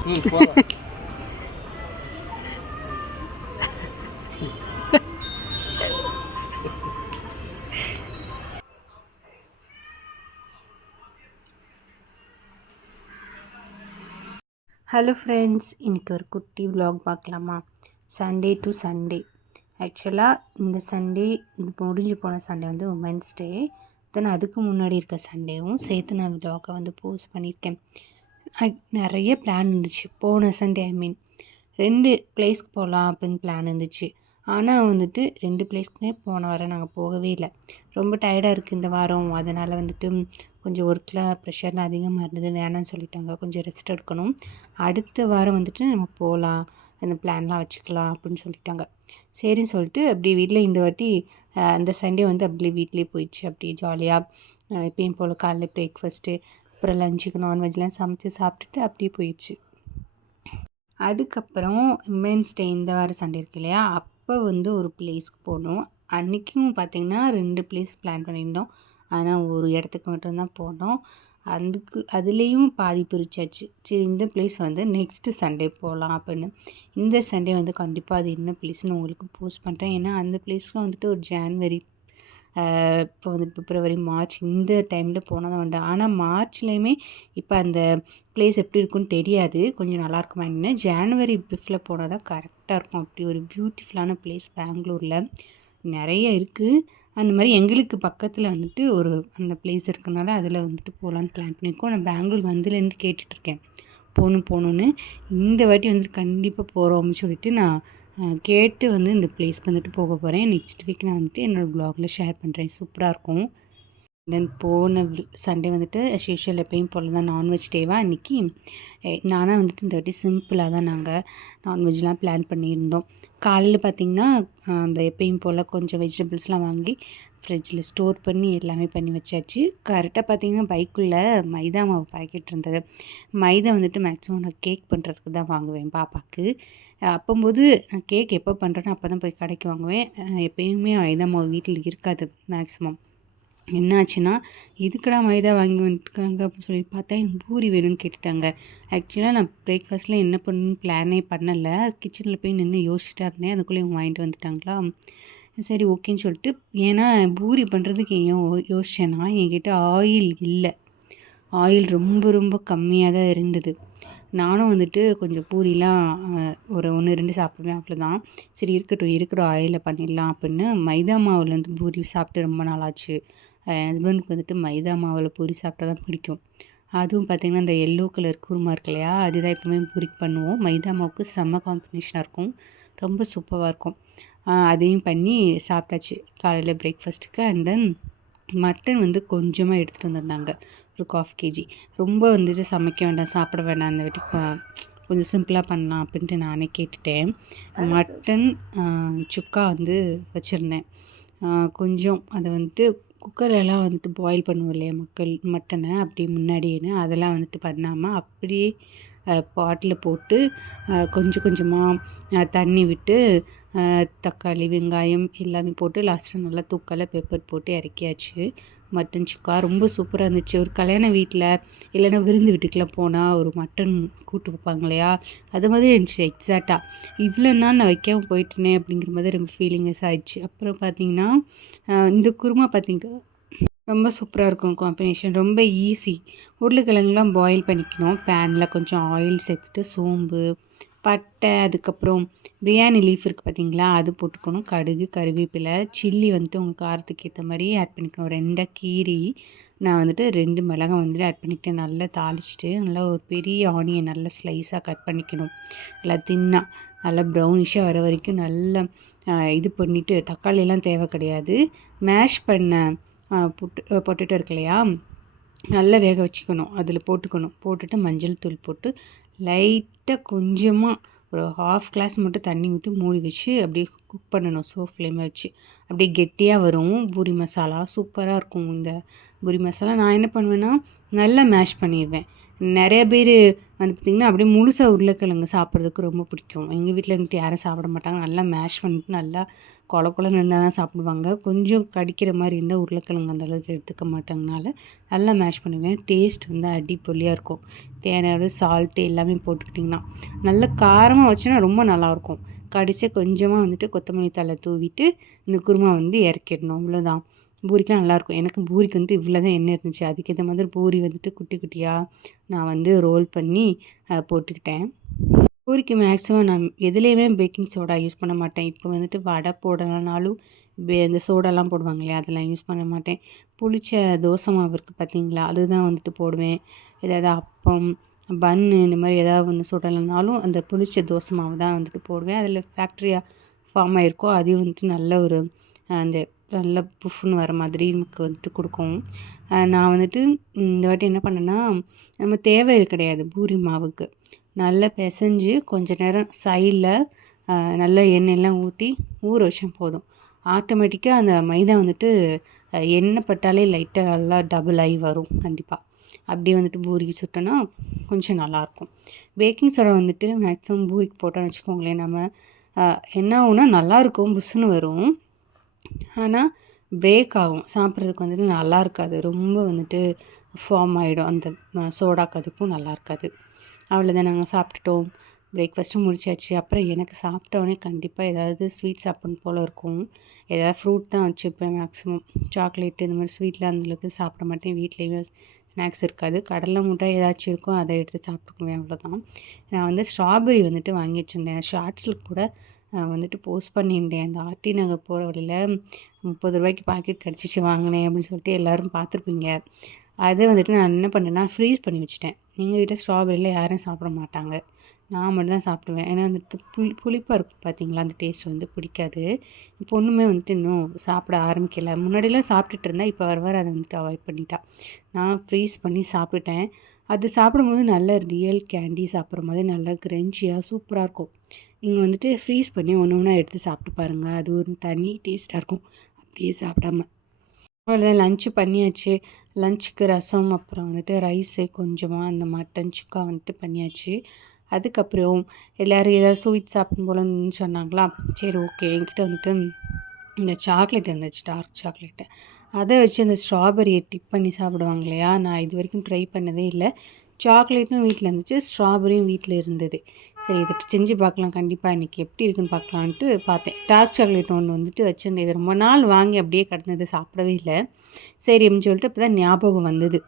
Hello friends, இன்றைக்கி ஒரு குட்டி விலாக் பார்க்கலாமா? Sunday to Sunday. ஆக்சுவலாக இந்த சண்டே இது முடிஞ்சு போன சண்டே வந்து உமன்ஸ் டே. தென் அதுக்கு முன்னாடி இருக்க சண்டேவும் சேர்த்து நான் விலாகை வந்து போஸ்ட் பண்ணியிருக்கேன். நிறைய பிளான் இருந்துச்சு போன சண்டே. 2 பிளேஸ்க்கு போகலாம் அப்படின்னு பிளான் இருந்துச்சு. ஆனால் வந்துட்டு 2 பிளேஸ்க்குமே போன வாரம் நாங்கள் போகவே இல்லை. ரொம்ப டயர்டாக இருக்குது இந்த வாரம். அதனால் வந்துட்டு கொஞ்சம் ஒர்க்கில் ப்ரெஷர்லாம் அதிகமாக இருந்தது, வேணான்னு சொல்லிட்டாங்க. கொஞ்சம் ரெஸ்ட் எடுக்கணும், அடுத்த வாரம் வந்துட்டு நம்ம போகலாம், அந்த பிளான்லாம் வச்சுக்கலாம் அப்படின்னு சொல்லிட்டாங்க. சரின்னு சொல்லிட்டு அப்படி வீட்டில் இந்த வாட்டி அந்த சண்டே வந்து அப்படியே வீட்லேயே போயிடுச்சு. அப்படியே ஜாலியாக எப்பயும் போல் காலைல பிரேக்ஃபாஸ்ட்டு, அப்புறம் லஞ்சுக்கு நான்வெஜ்லாம் சமைச்சு சாப்பிட்டுட்டு அப்படியே போயிடுச்சு. அதுக்கப்புறம் உமன்ஸ் டே இந்த வாரம் சண்டே இருக்கு இல்லையா, அப்போ வந்து ஒரு பிளேஸ்க்கு போனோம். அன்றைக்கும் பார்த்திங்கன்னா 2 பிளேஸ் பிளான் பண்ணியிருந்தோம். ஆனால் ஒரு இடத்துக்கு மட்டும்தான் போனோம். அதுலேயும் பாதி பிரிச்சாச்சு. சரி, இந்த பிளேஸ் வந்து நெக்ஸ்ட்டு சண்டே போகலாம் அப்படின்னு. இந்த சண்டே வந்து கண்டிப்பாக அது என்ன பிளேஸ்னு உங்களுக்கு போஸ்ட் பண்ணுறேன். ஏன்னா அந்த பிளேஸ்லாம் வந்துட்டு ஒரு ஜான்வரி, இப்போ வந்து பிப்ரவரி, மார்ச் இந்த டைமில் போனால் தான் உண்டு. ஆனால் மார்ச்லேயுமே இப்போ அந்த பிளேஸ் எப்படி இருக்குன்னு தெரியாது, கொஞ்சம் நல்லாயிருக்குமா என்ன. ஜான்வரி பிஃப்டில் போனால் தான் கரெக்டாக இருக்கும். அப்படி ஒரு பியூட்டிஃபுல்லான பிளேஸ் பெங்களூரில் நிறைய இருக்குது. அந்த மாதிரி எங்களுக்கு பக்கத்தில் வந்துட்டு ஒரு அந்த பிளேஸ் இருக்கனால அதில் வந்துட்டு போகலான்னு பிளான் பண்ணியிருக்கோம். நான் பெங்களூர் வந்துலேருந்து கேட்டுட்ருக்கேன் போகணுன்னு. இந்த வாட்டி வந்துட்டு கண்டிப்பாக போகிறோம் அப்படின்னு சொல்லிட்டு நான் கேட்டு வந்து இந்த பிளேஸ்க்கு வந்துட்டு போக போகிறேன். நெக்ஸ்ட் வீக் நான் வந்துட்டு என்னோடய ப்ளாகில் ஷேர் பண்ணுறேன். சூப்பராக இருக்கும். தென் போன சண்டே வந்துட்டு அஸ் யூஷுவல் எப்பயும் போல் தான் நான்வெஜ் டேவாக அன்றைக்கி. நானாக வந்துட்டு இந்த வாட்டி சிம்பிளாக தான் நாங்கள் நான்வெஜ்லாம் பிளான் பண்ணியிருந்தோம். காலையில் பார்த்திங்கன்னா அந்த எப்பயும் போல் கொஞ்சம் வெஜிடபிள்ஸ்லாம் வாங்கி ஃப்ரிட்ஜில் ஸ்டோர் பண்ணி எல்லாமே பண்ணி வச்சாச்சு. கரெக்டாக பார்த்திங்கன்னா பைக்குள்ளே மைதா மாவு பாக்கெட் இருந்தது. மைதா வந்துட்டு மேக்ஸிமம் நான் கேக் பண்ணுறதுக்கு தான் வாங்குவேன் பாப்பாவுக்கு. அப்போம்போது நான் கேக் எப்போ பண்ணுறேனோ அப்போ தான் போய் கடைக்கு வாங்குவேன். எப்பயுமே மைதா மாவு வீட்டில் இருக்காது மேக்ஸிமம். என்னாச்சுன்னா, எதுக்குடா மைதா வாங்கி வந்துருக்காங்க அப்படின்னு சொல்லி பார்த்தா, எனக்கு பூரி வேணும்னு கேட்டுட்டாங்க. ஆக்சுவலாக நான் பிரேக்ஃபாஸ்ட்டில் என்ன பண்ணணும்னு பிளானே பண்ணலை. கிச்சனில் போய் நின்று யோசிச்சுட்டா இருந்தேன். அதுக்குள்ளே இவங்க வாங்கிட்டு வந்துட்டாங்களா. சரி ஓகேன்னு சொல்லிட்டு, ஏன்னா பூரி பண்ணுறதுக்கு ஏன் யோசிச்சேன்னா, என்கிட்ட ஆயில் இல்லை. ஆயில் ரொம்ப ரொம்ப கம்மியாக தான் இருந்தது. நானும் வந்துட்டு கொஞ்சம் பூரிலாம் ஒரு 1, 2 சாப்பிடுவேன், அவ்வளோதான். சரி இருக்கட்டும், இருக்கிற ஆயிலில் பண்ணிடலாம் அப்படின்னு மைதா மாவுலேருந்து பூரி சாப்பிட்டு ரொம்ப நாளாச்சு. என் ஹஸ்பண்டுக்கு வந்துட்டு மைதா மாவில் பூரி சாப்பிட்டா தான் பிடிக்கும். அதுவும் பார்த்திங்கன்னா இந்த எல்லோ கலர் குருமா இருக்கு இல்லையா, அதுதான் எப்பவுமே பூரிக்கு பண்ணுவோம். மைதா மாவுக்கு செம்ம காம்பினேஷனாக இருக்கும், ரொம்ப சூப்பராக இருக்கும். அதையும் பண்ணி சாப்பிட்டாச்சு காலையில் பிரேக்ஃபாஸ்ட்டுக்கு. அண்ட் தென் மட்டன் வந்து கொஞ்சமாக எடுத்துகிட்டு வந்திருந்தாங்க, ஒரு 1/2 kg. ரொம்ப வந்துட்டு சமைக்க வேண்டாம், சாப்பிட வேண்டாம், அந்த வாட்டி கொஞ்சம் சிம்பிளாக பண்ணலாம் அப்படின்ட்டு நானே கேட்டுட்டேன். மட்டன் சுக்கா வந்து வச்சுருந்தேன். கொஞ்சம் அதை வந்துட்டு குக்கர்லலாம் வந்துட்டு பாயில் பண்ணுவோம் இல்லையா மட்டனை, அப்படி முன்னாடியேன்னு அதெல்லாம் வந்துட்டு பண்ணாமல் அப்படியே பாட்டில் போட்டு கொஞ்சம் கொஞ்சமாக தண்ணி விட்டு தக்காளி, வெங்காயம் எல்லாமே போட்டு லாஸ்ட்டில் நல்லா தூக்கல பெப்பர் போட்டு இறக்கியாச்சு. மட்டன் சுக்கா ரொம்ப சூப்பராக இருந்துச்சு. ஒரு கல்யாண வீட்டில் இல்லைன்னா விருந்து வீட்டுக்கெலாம் போனால் ஒரு மட்டன் கூட்டு வைப்பாங்க இல்லையா, அது மாதிரி இருந்துச்சு எக்ஸாக்டாக. இவ்வளோ நாள் நான் வைக்காமல் போயிட்டேனே அப்படிங்கிற மாதிரி ரொம்ப ஃபீலிங்கஸ் ஆகிடுச்சு. அப்புறம் பார்த்திங்கன்னா இந்த குருமா பார்த்திங்கன்னா ரொம்ப சூப்பராக இருக்கும் காம்பினேஷன், ரொம்ப ஈஸி. உருளைக்கிழங்குலாம் பாயில் பண்ணிக்கணும். பேனில் கொஞ்சம் ஆயில் சேர்த்துட்டு சோம்பு, பட்டை, அதுக்கப்புறம் பிரியாணி லீஃப் இருக்குது பார்த்திங்களா, அது போட்டுக்கணும். கடுகு, கருவேப்பிலை, சில்லி வந்துட்டு உங்கள் காரத்துக்கு ஏற்ற மாதிரி ஆட் பண்ணிக்கணும். 2 கீரி நான் வந்துட்டு 2 மிளகாய் வந்துட்டு ஆட் பண்ணிக்கிட்டு நல்லா தாளிச்சிட்டு, நல்லா ஒரு பெரிய ஆனியன் நல்லா ஸ்லைஸாக கட் பண்ணிக்கணும். நல்லா தின்னாக நல்லா ப்ரௌனிஷாக வர வரைக்கும் நல்லா இது பண்ணிவிட்டு, தக்காளியெல்லாம் தேவை கிடையாது. மேஷ் பண்ண பொட்டேட்டோ இருக்கு இல்லையா, நல்லா வேக வச்சுக்கணும். அதில் போட்டுட்டு மஞ்சள் தூள் போட்டு லைட்டாக கொஞ்சமாக ஒரு 1/2 கிளாஸ் மட்டும் தண்ணி ஊற்றி மூடி வச்சு அப்படியே குக் பண்ணணும் ஸ்லோ ஃப்ளேமில் வச்சு. அப்படியே கெட்டியாக வரும் பூரி மசாலா, சூப்பராக இருக்கும். இந்த பூரி மசாலா நான் என்ன பண்ணுவேன்னா நல்லா மேஷ் பண்ணிடுவேன். நிறைய பேர் வந்து பார்த்திங்கன்னா அப்படியே முழுசாக உருளைக்கிழங்கு சாப்பிட்றதுக்கு ரொம்ப பிடிக்கும். எங்கள் வீட்டில் இருந்துட்டு யாரும் சாப்பிட மாட்டாங்க. நல்லா மேஷ் பண்ணிட்டு நல்லா கொல கொலன்னு இருந்தால் தான் சாப்பிடுவாங்க. கொஞ்சம் கடிக்கிற மாதிரி இருந்தால் உருளைக்கிழங்கு அந்த அளவுக்கு எடுத்துக்க மாட்டாங்கனால நல்லா மேஷ் பண்ணுவேன். டேஸ்ட் வந்து அடிப்பொலியாக இருக்கும். தேவையான சால்ட்டு எல்லாமே போட்டுக்கிட்டிங்கன்னா நல்ல காரமாக வச்சுன்னா ரொம்ப நல்லாயிருக்கும். கடைசியாக கொஞ்சமாக வந்துட்டு கொத்தமல்லி தழை தூவிட்டு இந்த குருமா வந்து இறக்கிடணும். அவ்வளோதான். பூரிக்கெலாம் நல்லாயிருக்கும். எனக்கு பூரிக்கு வந்துட்டு இவ்வளோ தான் எண்ணெய் இருந்துச்சு. அதுக்கேற்ற மாதிரி பூரி வந்துட்டு குட்டி குட்டியாக நான் வந்து ரோல் பண்ணி போட்டுக்கிட்டேன். பூரிக்கு மேக்ஸிமம் நான் எதுலேயுமே பேக்கிங் சோடா யூஸ் பண்ண மாட்டேன். இப்போ வந்துட்டு வடை போடலனாலும் இந்த சோடாலாம் போடுவாங்க இல்லையா, அதெல்லாம் யூஸ் பண்ண மாட்டேன். புளிச்ச தோசை மாவு இருக்குது பார்த்தீங்களா, அதுதான் வந்துட்டு போடுவேன். ஏதாவது அப்பம், பன்னு இந்த மாதிரி ஏதாவது ஒன்று சுடலைனாலும் அந்த புளிச்ச தோசை மாவு தான் வந்துட்டு போடுவேன். அதில் ஃபேக்ட்ரியாக ஃபார்ம் ஆகிருக்கோ அதையும் வந்துட்டு நல்ல ஒரு அந்த நல்ல புஃப்னு வர மாதிரி நமக்கு வந்துட்டு கொடுக்கும். நான் வந்துட்டு இந்த வாட்டி என்ன பண்ணேன்னா, நம்ம தேவை கிடையாது பூரி மாவுக்கு. நல்லா பிசைஞ்சு கொஞ்ச நேரம் சைடில் நல்லா எண்ணெயெல்லாம் ஊற்றி ஊற வச்சா போதும். ஆட்டோமேட்டிக்காக அந்த மைதா வந்துட்டு எண்ணெய் பட்டாலே லைட்டாக நல்லா டபுள் ஆகி வரும். கண்டிப்பாக அப்படி வந்துட்டு பூரிக்கு சுட்டோன்னா கொஞ்சம் நல்லாயிருக்கும். பேக்கிங் சோடா வந்துட்டு மேக்ஸிமம் பூரிக்கு போட்டோன்னு வச்சுக்கோங்களேன், நம்ம என்ன ஆகும்னா நல்லாயிருக்கும், புஷ்ஷுன்னு வரும். ஆனால் பிரேக் ஆகும். சாப்பிட்றதுக்கு வந்துட்டு நல்லா இருக்காது. ரொம்ப வந்துட்டு ஃபார்ம் ஆகிடும். அந்த சோடாக்கு அதுக்கும் நல்லா இருக்காது. அவ்வளோதான், நாங்கள் சாப்பிட்டுட்டோம். பிரேக்ஃபாஸ்ட்டும் முடிச்சாச்சு. அப்புறம் எனக்கு சாப்பிட்டோடனே கண்டிப்பாக ஏதாவது ஸ்வீட் சாப்பிடணும் போல் இருக்கும். ஏதாவது ஃப்ரூட் தான் வச்சுப்பேன் மேக்ஸிமம். சாக்லேட்டு இந்த மாதிரி ஸ்வீட்லாம் அந்தளவுக்கு சாப்பிட மாட்டேன். வீட்லேயுமே ஸ்நாக்ஸ் இருக்காது. கடலை முட்டாய் ஏதாச்சும் இருக்கும், அதை எடுத்து சாப்பிட்டுக்குவேன். அவ்வளோதான். நான் வந்து ஸ்ட்ராபெரி வந்துட்டு வாங்கி வச்சுருந்தேன். ஷார்ட்ஸில் கூட வந்துட்டு போஸ்ட் பண்ணியிருந்தேன். அந்த ஆர்டி நகர் போகிற வழியில் 30 ரூபாய்க்கு பாக்கெட் கிடச்சிச்சு, வாங்கினேன் அப்படின்னு சொல்லிட்டு எல்லோரும் பார்த்துருப்பீங்க. அது வந்துட்டு நான் என்ன பண்ணேன்னா ஃப்ரீஸ் பண்ணி வச்சுட்டேன். எங்கள் வீட்டில் ஸ்ட்ராபெரியில் யாரும் சாப்பிட மாட்டாங்க, நான் மட்டும் தான் சாப்பிடுவேன். ஏன்னா வந்துட்டு புளிப்பாக இருக்கும் பார்த்தீங்களா, அந்த டேஸ்ட் வந்து பிடிக்காது. இப்போ ஒன்றுமே வந்துட்டு இன்னும் சாப்பிட ஆரம்பிக்கலை. முன்னாடிலாம் சாப்பிட்டுட்டு இருந்தேன், இப்போ வர அதை வந்துட்டு அவாய்ட் பண்ணிட்டா. நான் ஃப்ரீஸ் பண்ணி சாப்பிட்டுட்டேன். அது சாப்பிடும்போது நல்ல ரியல் கேண்டி சாப்பிட்ற மாதிரி நல்லா கிரன்ச்சியாக சூப்பராக இருக்கும். நீங்கள் வந்துட்டு ஃப்ரீஸ் பண்ணி ஒன்று ஒன்றா எடுத்து சாப்பிட்டு பாருங்கள். அது ஒரு தனி டேஸ்ட்டாக இருக்கும் அப்படியே சாப்பிடாம. அவ்வளோதான், லன்ச்சு பண்ணியாச்சு. லன்ச்சுக்கு ரசம், அப்புறம் வந்துட்டு ரைஸு, கொஞ்சமாக அந்த மட்டன் சுக்கா வந்துட்டு பண்ணியாச்சு. அதுக்கப்புறம் எல்லோரும் ஏதாவது ஸ்வீட் சாப்பிடும் போலன்னு சொன்னாங்களா, சரி ஓகே. என்கிட்ட வந்துட்டு இந்த சாக்லேட் இருந்துச்சு, டார்க் சாக்லேட்டு. அதை வச்சு அந்த ஸ்ட்ராபெரியை டிப் பண்ணி சாப்பிடுவாங்க இல்லையா, நான் இது வரைக்கும் ட்ரை பண்ணதே இல்லை. சாக்லேட்டும் வீட்டில் இருந்துச்சு, ஸ்ட்ராபெரியும் வீட்டில் இருந்தது. சரி, இதை செஞ்சு பார்க்கலாம், கண்டிப்பாக இன்றைக்கி எப்படி இருக்குன்னு பார்க்கலான்ட்டு பார்த்தேன். டார்க் சாக்லேட் ஒன்று வந்துட்டு வச்சுருந்தேன். இது ரொம்ப நாள் வாங்கி அப்படியே கிடந்தது, சாப்பிடவே இல்லை. சரி அப்படின்னு சொல்லிட்டு இப்போ தான் ஞாபகம் வந்தது.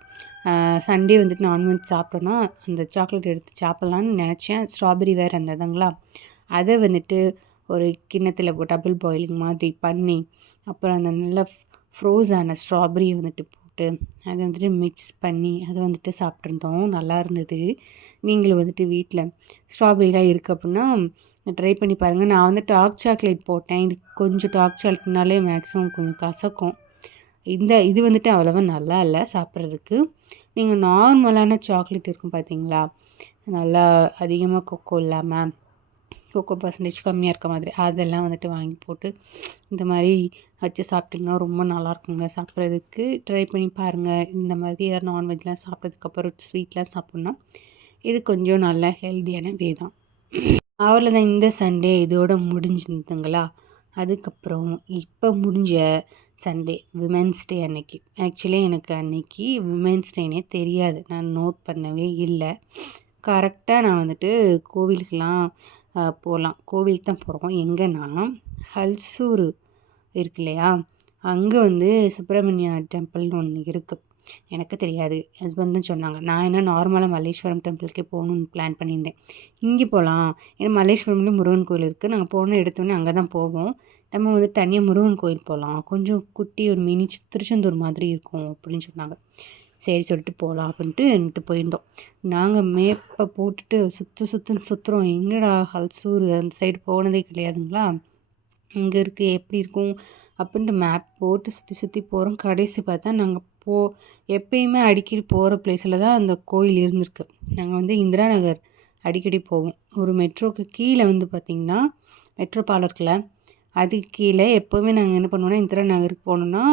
சண்டே வந்துட்டு நான்வெஜ் சாப்பிட்டோன்னா அந்த சாக்லேட் எடுத்து சாப்பிட்லான்னு நினச்சேன். ஸ்ட்ராபெரி வேறு இருந்ததுங்களா, அதை வந்துட்டு ஒரு கிண்ணத்தில் டபுள் பாயிலிங் மாதிரி பண்ணி, அப்புறம் அந்த நல்ல ஃப்ரோஸான ஸ்ட்ராபெரியை வந்துட்டு போட்டு அதை வந்துட்டு மிக்ஸ் பண்ணி அதை வந்துட்டு சாப்பிட்ருந்தோம். நல்லா இருந்தது. நீங்களும் வந்துட்டு வீட்டில் ஸ்ட்ராபெரிலாம் இருக்குது அப்படின்னா ட்ரை பண்ணி பாருங்கள். நான் வந்து டார்க் சாக்லேட் போட்டேன். இது கொஞ்சம் டார்க் சாக்லேட்னாலே மேக்ஸிமம் கொஞ்சம் கசக்கும். இது வந்துட்டு அவ்வளோவா நல்லா இல்லை சாப்பிட்றதுக்கு. நீங்கள் நார்மலான சாக்லேட் இருக்கும் பார்த்தீங்களா, நல்லா அதிகமாக கொக்கோ இல்லாமல், கொக்கோ பர்சன்டேஜ் கம்மியாக இருக்க மாதிரி, அதெல்லாம் வந்துட்டு வாங்கி போட்டு இந்த மாதிரி வச்சு சாப்பிட்டிங்கன்னா ரொம்ப நல்லாயிருக்குங்க. சாப்பிட்றதுக்கு ட்ரை பண்ணி பாருங்கள். இந்த மாதிரி யார் நான்வெஜ்லாம் சாப்பிட்டதுக்கப்புறம் ஸ்வீட்லாம் சாப்பிட்ணுன்னா இது கொஞ்சம் நல்ல ஹெல்த்தியான வே தான். அவ்வளோதான், இந்த சண்டே இதோட முடிஞ்சுதுங்களா. அதுக்கப்புறம் இப்போ முடிஞ்ச சண்டே விமென்ஸ் டே அன்னைக்கு. ஆக்சுவலி எனக்கு அன்னைக்கு விமென்ஸ் டேனே தெரியாது, நான் நோட் பண்ணவே இல்லை. கரெக்டாக நான் வந்துட்டு கோவிலுக்கெலாம் போகலாம், கோவிலுக்கு தான் போகிறோம். எங்கன்னா ஹல்சூர் இருக்கு இல்லையா, அங்கே வந்து சுப்பிரமணியா டெம்பிள்னு ஒன்று இருக்குது. எனக்கு தெரியாது, ஹஸ்பண்ட் தான் சொன்னாங்க. நான் என்ன நார்மலாக மல்லேஸ்வரம் டெம்பிளுக்கே போகணுன்னு பிளான் பண்ணியிருந்தேன். இங்கே போகலாம், ஏன்னா மல்லேஸ்வரம்லேயும் முருகன் கோயில் இருக்குது, நாங்கள் போகணும் எடுத்தோடனே அங்கே தான் போவோம். நம்ம வந்து தனியாக முருகன் கோயில் போகலாம், கொஞ்சம் குட்டி ஒரு மினி திருச்செந்தூர் மாதிரி இருக்கும் அப்படின்னு சொன்னாங்க. சரி சொல்லிட்டு போகலாம் அப்படின்ட்டு போயிருந்தோம். நாங்கள் மேப்பை போட்டுட்டு சுற்றுறோம். எங்கடா ஹல்சூர் அந்த சைடு போனதே கிடையாதுங்களா, இங்கே இருக்குது எப்படி இருக்கும் அப்படின்ட்டு மேப் போட்டு சுற்றி போகிறோம். கடைசி பார்த்தா நாங்கள் எப்பயுமே அடிக்கடி போகிற பிளேஸில் தான் அந்த கோயில் இருந்திருக்கு. நாங்கள் வந்து இந்திரா நகர் அடிக்கடி போவோம். ஒரு மெட்ரோக்கு கீழே வந்து பார்த்திங்கன்னா மெட்ரோ பாலருக்குல அதுக்கு கீழே எப்போவுமே நாங்கள் என்ன பண்ணுவோன்னா, இந்திரா நகருக்கு போகணுன்னா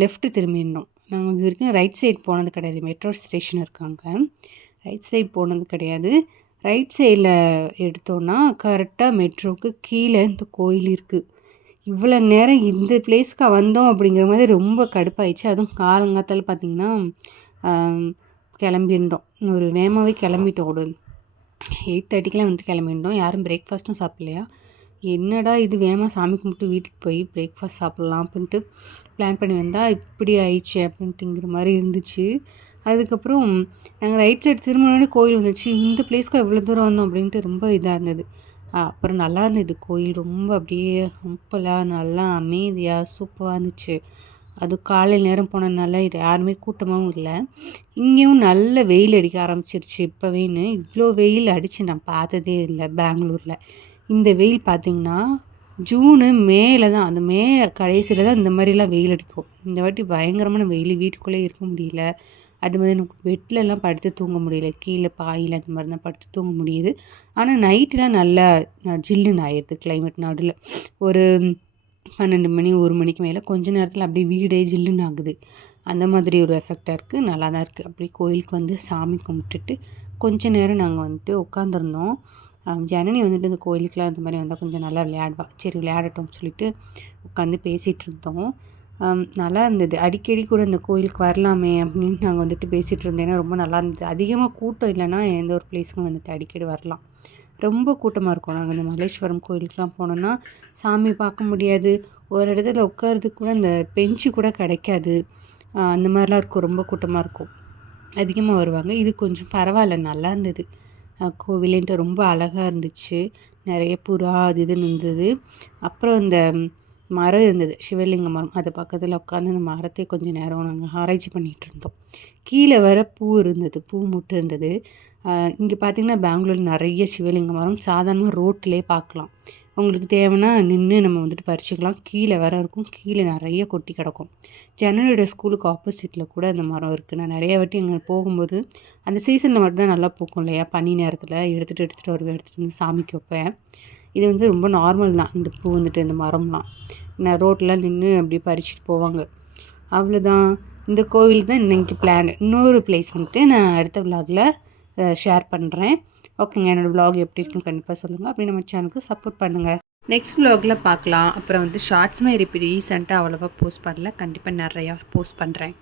லெஃப்ட்டு திரும்பிடணும். நாங்கள் இது வரைக்கும் ரைட் சைடு போனது கிடையாது. மெட்ரோ ஸ்டேஷன் இருக்காங்க, ரைட் சைடு போனது கிடையாது. ரைட் சைடில் எடுத்தோன்னா கரெக்டாக மெட்ரோவுக்கு கீழே இந்த கோயில் இருக்குது. இவ்வளோ நேரம் இந்த பிளேஸ்க்கா வந்தோம் அப்படிங்கிற மாதிரி ரொம்ப கடுப்பாயிடுச்சு. அதுவும் காலங்காத்தால பார்த்தீங்கன்னா, கிளம்பியிருந்தோம். ஒரு வேகமாவே கிளம்பிட்டோம். ஒரு 8:30க்கெலாம் வந்து கிளம்பியிருந்தோம். யாரும் பிரேக்ஃபாஸ்ட்டும் சாப்பிட்லையா. என்னடா இது வேகமாக சாமி கும்பிட்டு வீட்டுக்கு போய் பிரேக்ஃபாஸ்ட் சாப்பிட்லாம் அப்படின்ட்டு பிளான் பண்ணி வந்தால் இப்படி ஆயிடுச்சு அப்படின்ட்டுங்கிற மாதிரி இருந்துச்சு. அதுக்கப்புறம் நாங்கள் ரைட் சைடு திரும்பினோடனே கோயில் வந்துச்சு. இந்த பிளேஸ்க்கு எவ்வளோ தூரம் வந்தோம் அப்படின்ட்டு ரொம்ப இதாக இருந்தது. அப்புறம் நல்லா இருந்தது கோயில். ரொம்ப அப்படியே சிம்பிளாக நல்லா அமைதியாக சூப்பராக இருந்துச்சு. அது காலை நேரம் போனதுனால யாருமே கூட்டமாகவும் இல்லை. இங்கேயும் நல்ல வெயில் அடிக்க ஆரம்பிச்சிருச்சு இப்போவேன்னு. இவ்வளோ வெயில் அடித்து நான் பார்த்ததே இல்லை பெங்களூரில். இந்த வெயில் பார்த்திங்கன்னா ஜூனு மேல தான், அந்த மே கடைசியில் தான் இந்த மாதிரிலாம் வெயில் அடிக்கும். இந்த வாட்டி பயங்கரமான வெயில், வீட்டுக்குள்ளேயே இருக்க முடியல. அது மாதிரி எனக்கு பெட்லலாம் படுத்து தூங்க முடியல. கீழே பாயில் அந்த மாதிரி தான் படுத்து தூங்க முடியுது. ஆனால் நைட்டுலாம் நல்லா ஜில்லுன்னு ஆயிடுது கிளைமேட். நடுவில் ஒரு 12 மணி 1 மணிக்கு மேலே கொஞ்ச நேரத்தில் அப்படியே வீடே ஜில்லுன்னு ஆகுது. அந்த மாதிரி ஒரு எஃபெக்டாக இருக்குது. நல்லா தான் இருக்குது. அப்படியே கோயிலுக்கு வந்து சாமி கும்பிட்டுட்டு கொஞ்ச நேரம் நாங்கள் வந்துட்டு உட்காந்துருந்தோம். ஜனனி வந்துட்டு இந்த கோயிலுக்குலாம் இந்த மாதிரி வந்தால் கொஞ்சம் நல்லா விளையாடுவா. சரி விளையாடட்டும்னு சொல்லிட்டு உட்காந்து பேசிகிட்டு இருந்தோம். நல்லா இருந்தது. அடிக்கடி கூட இந்த கோயிலுக்கு வரலாமே அப்படின்னு நாங்கள் வந்துட்டு பேசிகிட்டு இருந்தோம். ஏன்னா ரொம்ப நல்லா இருந்தது. அதிகமாக கூட்டம் இல்லைன்னா எந்த ஒரு பிளேஸுக்கும் வந்துட்டு அடிக்கடி வரலாம். ரொம்ப கூட்டமாக இருக்கும். நாங்கள் இந்த மல்லேஸ்வரம் கோயிலுக்குலாம் போனோன்னா சாமி பார்க்க முடியாது. ஒரு இடத்துல உட்காரதுக்கு கூட அந்த பெஞ்சு கூட கிடைக்காது. அந்த மாதிரிலாம் இருக்கும். ரொம்ப கூட்டமாக இருக்கும். அதிகமாக வருவாங்க. இது கொஞ்சம் பரவாயில்ல, நல்லா இருந்தது. கோவிலுன்ட்டு ரொம்ப அழகாக இருந்துச்சு. நிறைய புறா அது இதுன்னு இருந்தது. அப்புறம் இந்த மரம் இருந்தது, சிவலிங்க மரம். அது பக்கத்தில் உட்காந்து அந்த மரத்தை கொஞ்சம் நேரம் நாங்கள் ஆராய்ச்சி பண்ணிகிட்டு இருந்தோம். கீழே வர பூ இருந்தது, பூ மொட்டு இருந்தது. இங்கே பார்த்திங்கன்னா பெங்களூரில் நிறைய சிவலிங்க மரம் சாதாரணமாக ரோட்டிலே பார்க்கலாம். உங்களுக்கு தேவைன்னா நின்று நம்ம வந்துட்டு பறிச்சுக்கலாம். கீழே வேற இருக்கும். கீழே நிறைய கொட்டி கிடக்கும். ஜனனியோட ஸ்கூலுக்கு ஆப்போசிட்டில் கூட அந்த மரம் இருக்குது. நான் நிறைய வாட்டி அங்கே போகும்போது அந்த சீசனில் மட்டும்தான் நல்லா பூக்கும் இல்லையா, பனி நேரத்தில் எடுத்துகிட்டு வருவேன். எடுத்துகிட்டு வந்து சாமிக்கு வைப்பேன். இது வந்து ரொம்ப நார்மல் தான். இந்த பூ வந்துட்டு இந்த மரம்லாம் நான் ரோட்டில் நின்று அப்படி பறிச்சுட்டு போவாங்க. அவ்வளோதான். இந்த கோவில் தான் இன்னைக்கு பிளான். இன்னொரு பிளேஸ் வந்துட்டு நான் அடுத்த விலாகில் ஷேர் பண்ணுறேன். ஓகேங்க. என்னோடய விலாக் எப்படி இருக்குன்னு கண்டிப்பாக சொல்லுங்கள். அப்படி நம்ம சேனலுக்கு சப்போர்ட் பண்ணுங்கள். நெக்ஸ்ட் விலாகில் பார்க்கலாம். அப்புறம் வந்து ஷார்ட்ஸுமே இப்போ ரீசெண்டாக அவ்வளோவா போஸ்ட் பண்ணல. கண்டிப்பாக நிறையா போஸ்ட் பண்ணுறேன்.